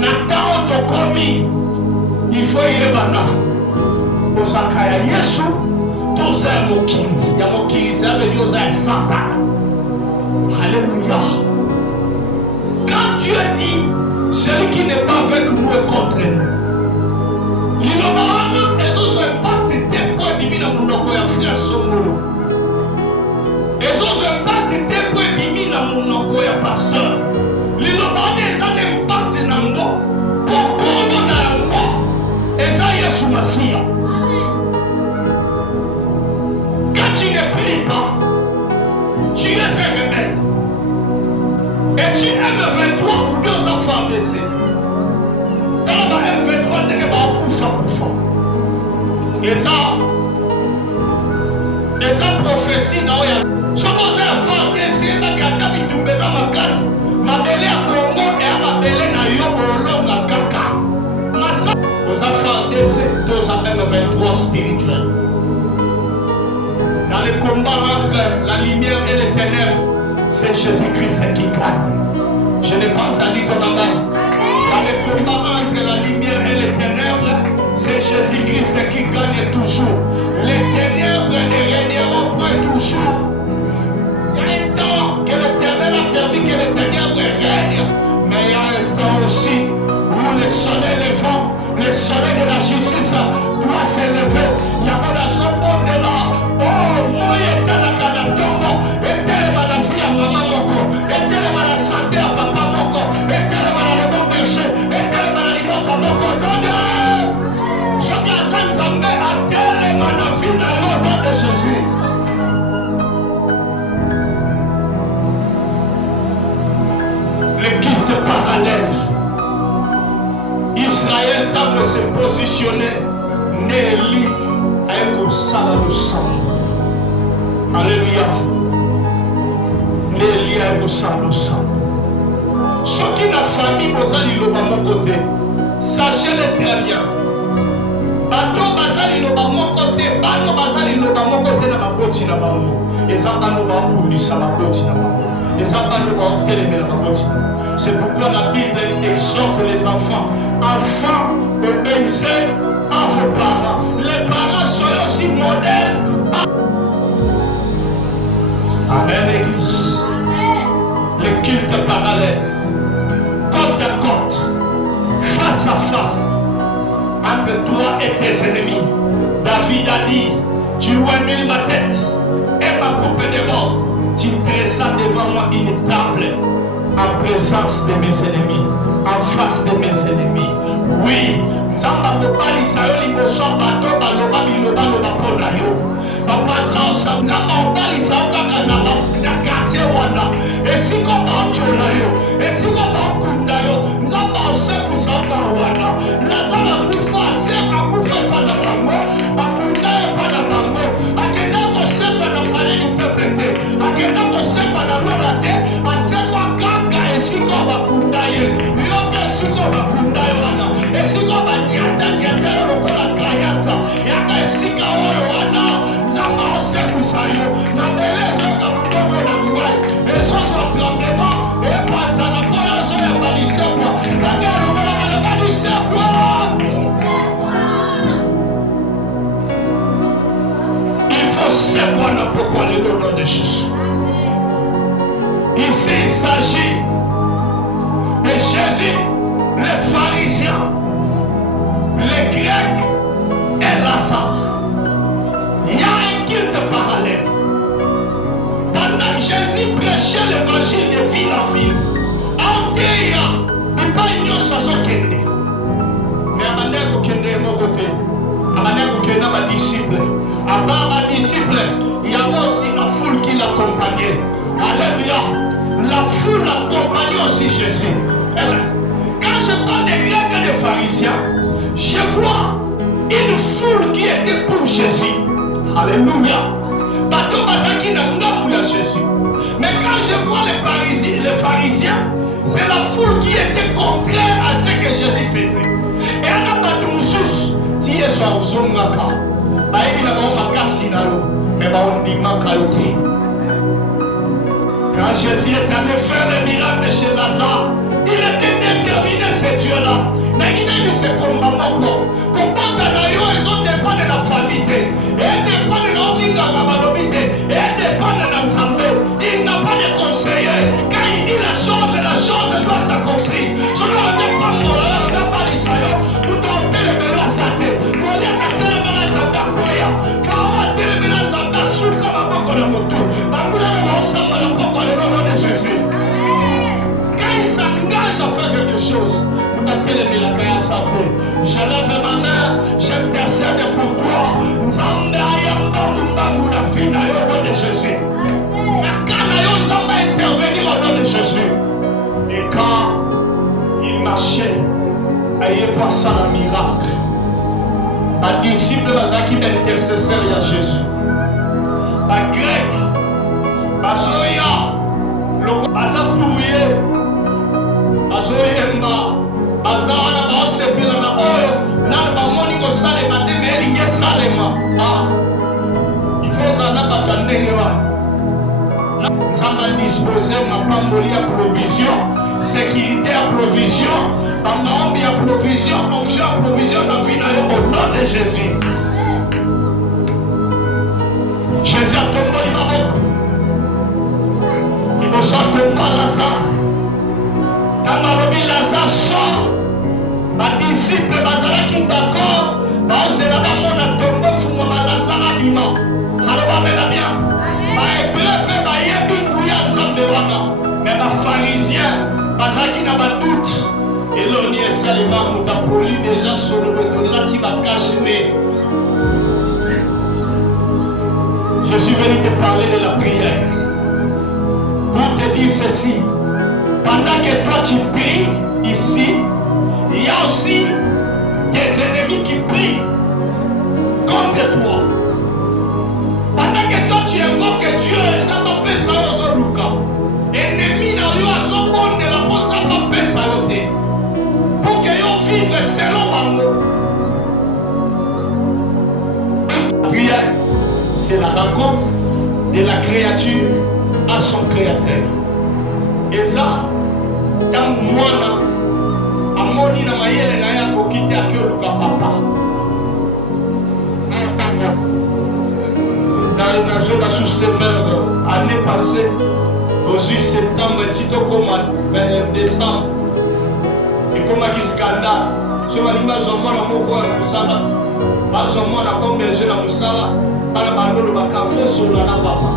Natao tokomi. Il faut y aller. Osakaya Yesu. Tous un mokiri. Il y a mokiri, ça veut dire un Satan. Alléluia. Quand Dieu dit, celui qui n'est pas avec nous est contre nous. Il n'a pas les autres pas des points divins dans mon frère Songolo. Les autres pas des points divins dans mon pasteur. Il n'a pas des impacts dans moi. Pourquoi on a un mot? Et ça y est sous ma scie. Quand tu ne pries pas, tu es un rebelle. Et tu aimes 23 pour 2 enfants blessés. Dans la M23, tu n'es pas au coup. Et ça prophétie dans la je vous ai fait essayer de garder tout le ma casse. Ma belle à Congo et à ma belle à Yobo, la caca. Ma soeur, vous avez fait essayer de 23 spirituels. Dans le combat entre la lumière et les ténèbres, c'est Jésus-Christ qui gagne. Je n'ai pas entendu ton amen. Dans le combat entre la lumière et les ténèbres, c'est Jésus-Christ qui gagne toujours. Les ténèbres ne régneront pas toujours. Il y a un temps que l'Éternel a permis que les ténèbres règnent, mais il y a un temps aussi où le soleil levant, le soleil de la justice doit s'élever. Il y a pas de son monde là. Oh, moi, il était la canatombe, et tel est la vie à maman Moko, et tel est la santé à papa Moko, et tel est le bon péché, et tel est la liboko Moko. Non, non! Je garde ça, nous amène à tel est la vie dans le nom de Jésus. Le culte parallèle. Israël, tant que se positionner, Néli a un sang. Alléluia. Néli a un sang. Ce qui n'a famille, vous allez le mon côté. Sachez-le très bien. Bateau bazali le mon côté, bateau bazali le mon côté dans ma côte na bango. Et ça va nous bambou du ça ma côte na bango. Et ça va nous bambou télémé na ma côte. C'est pourquoi la Bible exhorte les enfants. Enfants, obéissez à vos parents. Les parents sont aussi modèles. Amen, Église. Le culte parallèle. Côte à côte. Face à face. Entre toi et tes ennemis. David a dit, tu humiles ma tête et ma coupe de mort. Tu dressas devant moi une table en présence de mes ennemis, en face de mes ennemis. Oui, Nzamba kopali sayo liboso bato baloba biloba loba pona yo. Papa sa Nzamba opali sayo kaka na quartier wana. Esiko bachola yo, esiko bakunda yo. Nzamba oseku sayo wana. Nazala kufa seka kufa pana bango, bakunda pana bango. Akenda kosepa na pale ni pepete, akenda kosepa na lola te, asepa kaka esiko bakunda ye. Yoke esiko bakunda yo wana. Esiko banyata nyata yo lokola kayasa. Yaka esika oro wana. Nzamba oseku sayo. Na belezo kamutomo na kwai. Ezozo plantema. Epanza na kola zo ya balisekwa. Kagero kola na balisekwa. Il faut savoir pourquoi le nom de Jésus. Ici il s'agit de Jésus, les pharisiens, les Grecs et Lazare. Il y a un culte parallèle. Pendant que Jésus prêchait l'évangile de ville en ville, en guérant, il n'y a pas une chose à kende. Mais à manière que kende est mon côté, à manière que kende ma disciple, avant ma disciple, il y avait aussi la foule qui l'accompagnait. Alléluia. La foule accompagnait aussi Jésus. Quand je parle des Grecs et des pharisiens, je vois une foule qui était pour Jésus. Alléluia. Bateau Bazaki n'a pas pour Jésus. Mais quand je vois les pharisiens, c'est la foule qui était contraire à ce que Jésus faisait. Et à la Batumsus, si il est sur Zongaka, il a mais quand Jésus est allé faire le miracle chez Lazare, il était déterminé, c'est Dieu moko. Kobanga na yo ezodépendre na famille. Edépendre na ominganga balobi te. Edépendre na Nzambe. Il n'a pas de conseiller. Quand il dit la chose doit s'accomplir. Je ne veux pas mourir, je ne veux pas l'Isaïe. Nous devons téléméler à sa tête. Nous devons téléméler à sa tête. Quand on va téléméler à sa tête, souffle à beaucoup de motos. Bangula va ensemble à beaucoup de nom de Jésus. Quand il s'engage à faire quelque chose, nous devons téléméler à sa tête. Je lève ma main, j'intercède pour toi. Nous envoyons la vie au nom de Jésus. Quand nous allons intervenir au nom de Jésus. Et quand il marchait, il pas ça un miracle. Les disciples qui intercesseur à Jésus. Les Grecs, les Zoya, les Bazapouye, les Zoyemba, les Zana, les Osepila, les Oyo, les Moniko Salema, les Elinge Salema. Il faut s'en abattre. Nous avons disposé ma pamboli à provision, sécurité à provision, pambambi à provision, onction à provision, dans vie au nom de Jésus. Jésus a tombé ma boque. Il me sort de moi Lazare. Quand ma Lazare sort, ma disciple Bazara qui d'accord, c'est là-bas mon a tombé fou ma Lazare vivant. Alors va bien bien. Mais les pharisiens, qui n'ont pas de doute, et l'on y est salement, nous avons poli déjà sur le béton, là tu vas cacher. Je suis venu te parler de la prière. Pour te dire ceci, pendant que toi tu pries ici, il y a aussi des ennemis qui prient contre toi. Pendant que toi tu invoques Dieu, ça m'a fait ça aux Luka. Ennemi dans lui à son compte de la porte, ça m'a fait ça pour que nous vivions selon Bango. La prière, c'est la rencontre de la créature à son créateur. Et ça, dans moi, à mon île, à ma yelle, à ma quitter à Luka papa. Dans la zone sous-sévère, l'année passée, au 8 septembre, comme décembre, et comme un scandale, je vais dire que je vais voir Moussala, je vais voir comme berger la Moussala, je vais voir le café sur la papa.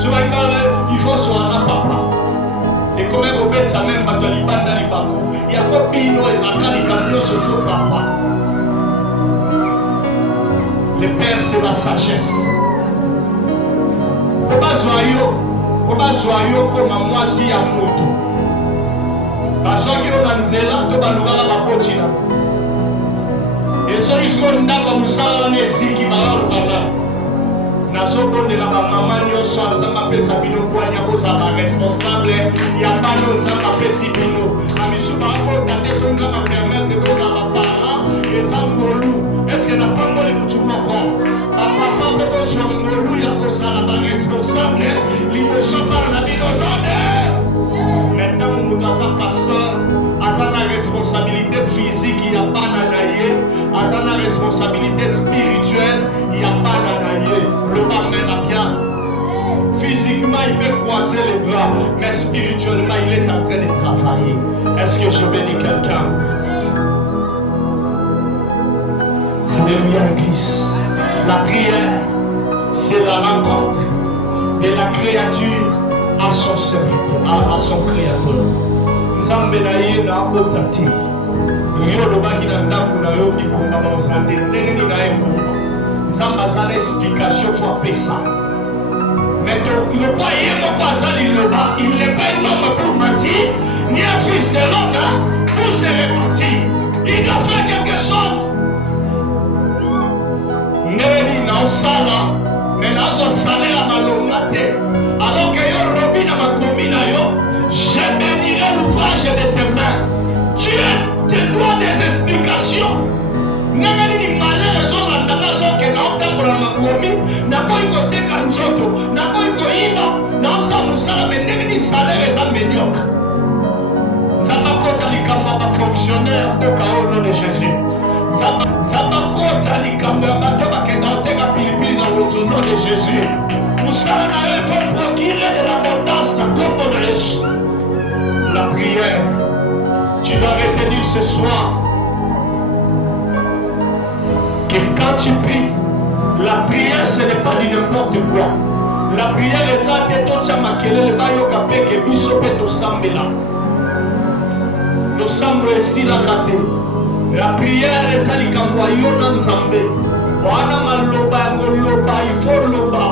Je vais dire qu'il faut sur la papa. Et comme vous faites ça même, il y a pas de pays où ils ont les camions sur le papa. Le Père, c'est la sagesse. Comment joyeux comme moi si à moto. Parce que nous avons dit là, nous avons la potina. Et celui qui nous a dit ça, c'est ici qui va là. Nous avons dit la maman, nous avons fait ça, nous avons responsable. Il n'y a pas de nous avons fait ça. Nous avons permettre de voir la parents et ça nous est-ce que n'a pas de tout le monde? Papa, nous sommes nous, il y a pour ça la responsable. L'émotion par la vie de maintenant, nous avons un pasteur, à la responsabilité physique, il n'y a pas d'anaïe. À la responsabilité spirituelle, il n'y a pas d'anaïe. Le maman a bien. Physiquement, il peut croiser les bras, mais spirituellement, il est en train de travailler. Est-ce que je bénis quelqu'un? Alléluia, Église. La prière, c'est la rencontre de la créature à son serviteur, à son créateur. Nous avons béni dans la potati. Nous avons béni dans la potati. Nous avons une explication pour appeler ça. Mais le croyez, il n'est pas un homme pour mentir, ni un fils de l'homme pour se repentir. Il doit faire quelque chose. Néli na osala, mais na osala la malongate. Alors que yo robi na makomi na yo, je bénirai l'ouvrage de tes mains. Dieu te doit des explications. Néli ni malheur zo la ndaba loke na otambola makomi, na boy kote kanzoto, na boy koiba, na osala musala mais néli ni salaire est médiocre. Ça va kota likamba ba fonctionnaire au nom de Jésus. Zabakota likambo ya bato bakenda oteka pilipili na au nom de Jésus. Moussala na yo faut procurer de l'abondance na kombo na Yesu. La prière, tu dois retenir ce soir que quand tu pries, la prière ce n'est pas du n'importe quoi. La prière est ça que ton chamakele le bayo kapé que biso pe to sambela. Nous sommes ici la kate. La prière est ça likambo yo na nzambe. Wana maloba ngoloba il faut loba.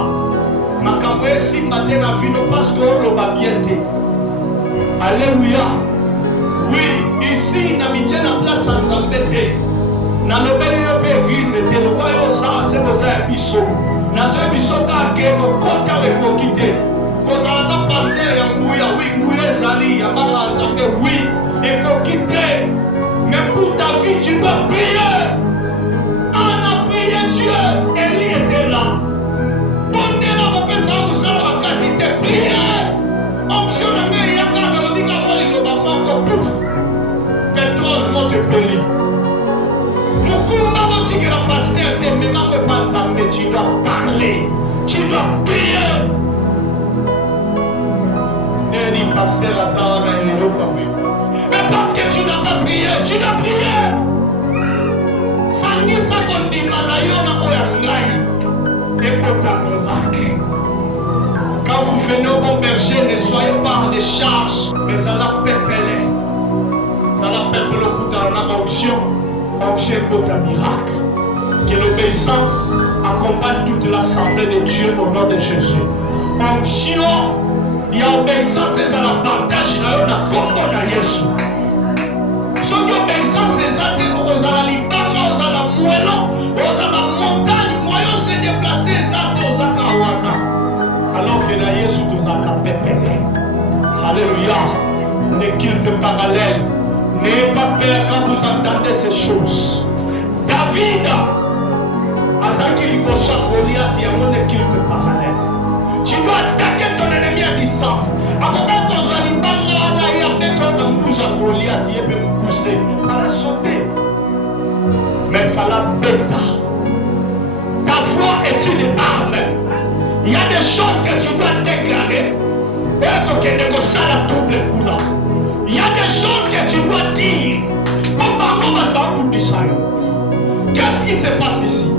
Makambo esi matena vino parce que loba bien te. Alléluia. Oui, ici na mitena place en nzambe te. Na lobeli yo pe église te lo kwa yo sa se boza biso. Na zo biso ka ke ko kota we ko kite. Ko za na pasteur ya nguya, oui nguya zali ya mama nzambe oui. Et qu'on quitte. Mais pour ta vie, tu dois prier. On a prié Dieu. Élie était là. Pondez là, vous pouvez savoir où ça va casser tes prières. Option de me, il y a pas de l'obligation à voler le maman comme pouf. Pétrole, mon te péli. Mon combat, on dit que la pasteur t'es maintenant pas mais tu dois parler. Tu dois prier. Et dit pasteur à ça, on a une autre. Mais parce que tu n'as pas prié, tu dois prier. Sangi sa kondi malayo na oyangai. Et pour ta remarque. Quand vous venez au bon berger, ne soyez pas en décharge, mais ça l'a pépélé. Ça l'a pépélé le coup dans la onction. Onction pour ta miracle. Que l'obéissance accompagne toute l'assemblée de Dieu au nom de Jésus. Onction. Il y a obéissance, c'est à la partage, il y a un combo dans Jésus. Ce qui obéissance, c'est à la libanga, aux à la moellon, aux à la montagne, moyen se déplacer, ça aux à Kawana. Alors que dans Jésus, nous avons pépélé. Alléluia. Les cultes parallèles. N'ayez pas peur quand vous entendez ces choses. David, Azaki Libosa, Goliath, il y a mon culte parallèle. Tu dois attaquer ton ennemi à distance. Avant même ton zaliban, il y a peut-être un bouge à Goliath, il peut me pousser. Il fallait sauter. Mais il fallait bêta. Ta foi est une arme. Il y a des choses que tu dois déclarer. Et que négocier la double couleur. Il y a des choses que tu dois dire. Comme par moment, qu'est-ce qui se passe ici?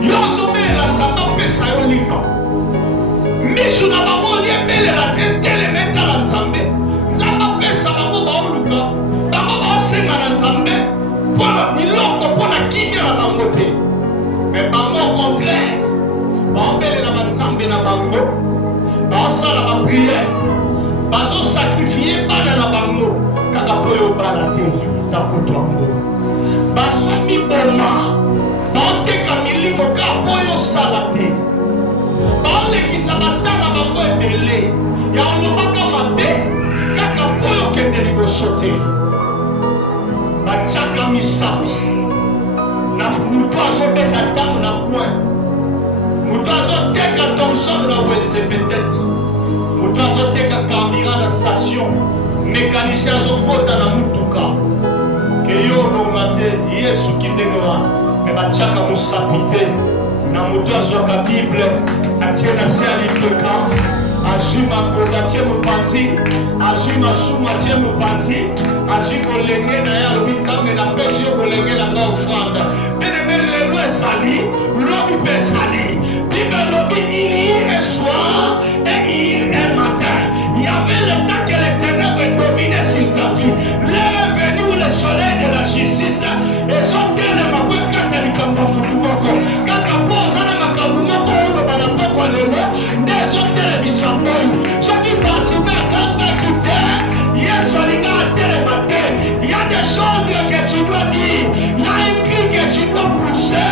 Yozobela tata pesa yo lipa. Misu na bango liembele la tele meta la nzambe. Nzamba pesa bango baoluka. Bango baosenga na nzambe. Pona biloko pona kimia na bango te. Mais bango au contraire. Baombele na banzambe na bango. Baosala ba prière. Bazo sacrifier bana na bango. Kaka poyo bana te. Na kutwango. Baso mi boma. Baoteka milimo ka poyo salate. Baolekisa batala bango ebele. Ya olobaka mabe kaka poyo kende liboso te. Batiaka misapi. Na mutu azobeta ntango na point. Mutu azoteka Thomson na wenze peut-être. Mutu azoteka carburant na station. Mécanicien azokota na mutuka. Ke yo olonga te Yesu kindenge wana. Mais batiaka mosapi te na moto azwaka bible atie na se ya lipeka azwi makondo atie mopanzi azwi masumu atie mopanzi azwi kolenge na ye alobi nzambe napesi yo kolenge na nga ofrande beneme lelo ezali lobi mpe ezali bible elobi il y un soir et il y un matin il y avait le temps que les ténèbres dominaient sur ta vie l'heure est venue où le soleil de la justice ezotele makwekata likambo mutu moko kaka mpo ozala makambo moko oyo banapokwa lelo nde ezotelebisa moi soki partime akangaki te yesu alinga atelema te il y a des choses que tu dois dire il y a un cri que tu dois pousser